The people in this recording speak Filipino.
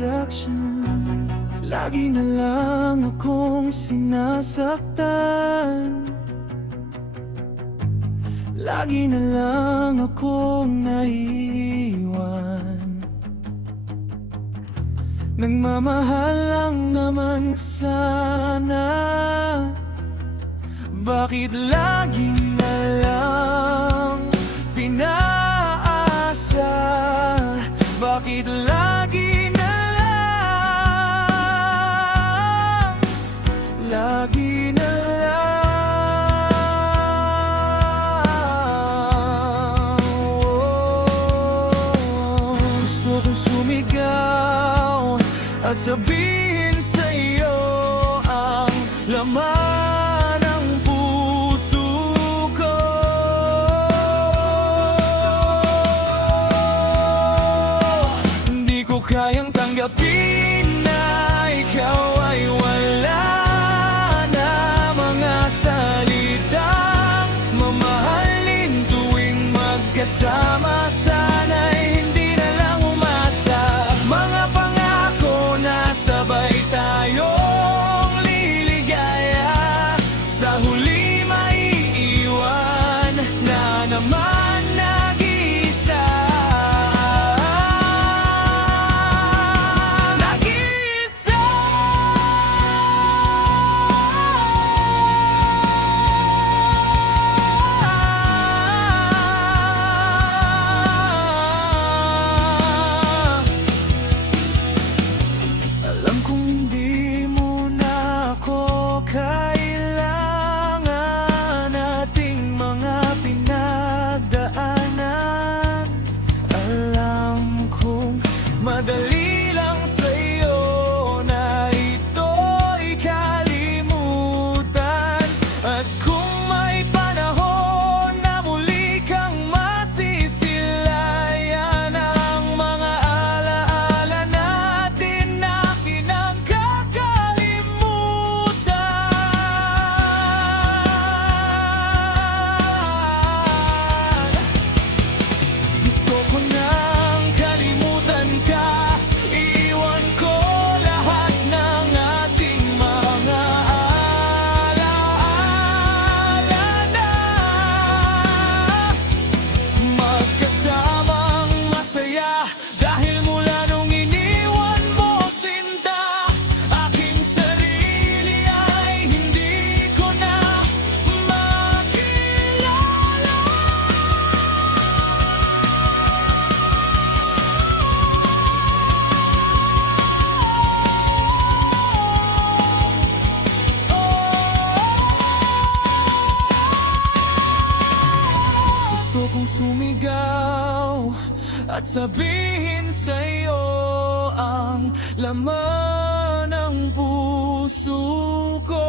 Production. Lagi na lang akong sinasaktan, lagi na lang akong naiiwan. Nagmamahal lang naman sana, bakit lagi na lang pinaasa? Bakit lagi na lang, lagi na lang? Gusto kong sumigaw at sabihin sa'yo ang laman ng puso ko. Hindi ko kayang tanggapin na ikaw ay wala na. Mga salitang mamahalin tuwing magkasama, sana'y hindi na lang umasa. Mga pangako na sabay tayong liligaya, sa huli maiiwan na naman nag-iisa. Nag-iisa. Alam kong hindi mo na ako kailangan, ating mga pinagdaanan. Alam kong madali lang sa'yo na ito'y kalimutan. At kung may panahon na muli kang masisilayan, ang mga alaala natin na kinakakalimutan. Gusto ko nang kalimutan ka, iwan ko lahat ng ating mga alaala na magkasamang masaya. Dahil mula nung iniwan mo, sinta, aking sarili ay hindi ko na makilala. Gusto kong sumigaw at sabihin sa'yo ang laman ng puso ko.